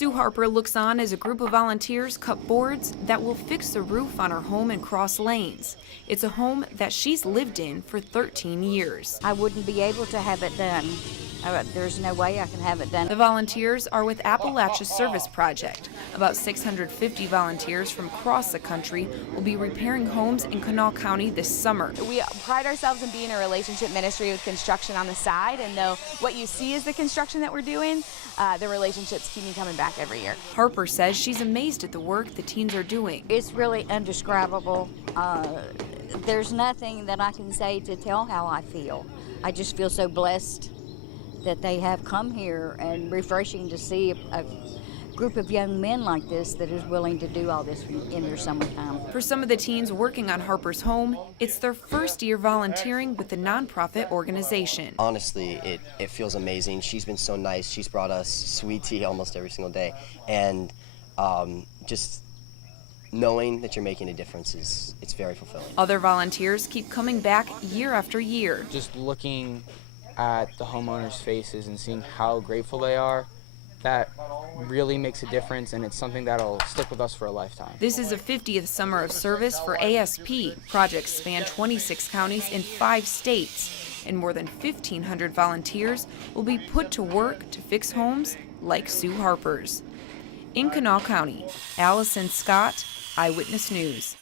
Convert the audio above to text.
Sue Harper looks on as a group of volunteers cut boards that will fix the roof on her home in Cross Lanes. It's a home that she's lived in for 13 years. I wouldn't be able to have it done. There's no way I can have it done. The volunteers are with Appalachia Service Project. About 650 volunteers from across the country will be repairing homes in Kanawha County this summer. We pride ourselves in being a relationship ministry with construction on the side, and though what you see is the construction that we're doing, the relationships keep me coming back every year. Harper says she's amazed at the work the teens are doing. It's really indescribable. There's nothing that I can say to tell how I feel. I just feel so blessed that they have come here, and refreshing to see a group of young men like this that is willing to do all this in their summertime. For some of the teens working on Harper's home, it's their first year volunteering with the nonprofit organization. Honestly, it feels amazing. She's been so nice. She's brought us sweet tea almost every single day, and just knowing that you're making a difference it's very fulfilling. Other volunteers keep coming back year after year. Just looking at the homeowners' faces and seeing how grateful they are, that really makes a difference, and it's something that'll stick with us for a lifetime. This is the 50th summer of service for ASP. Projects span 26 counties in 5 states, and more than 1,500 volunteers will be put to work to fix homes like Sue Harper's. In Kanawha County, Allison Scott, Eyewitness News.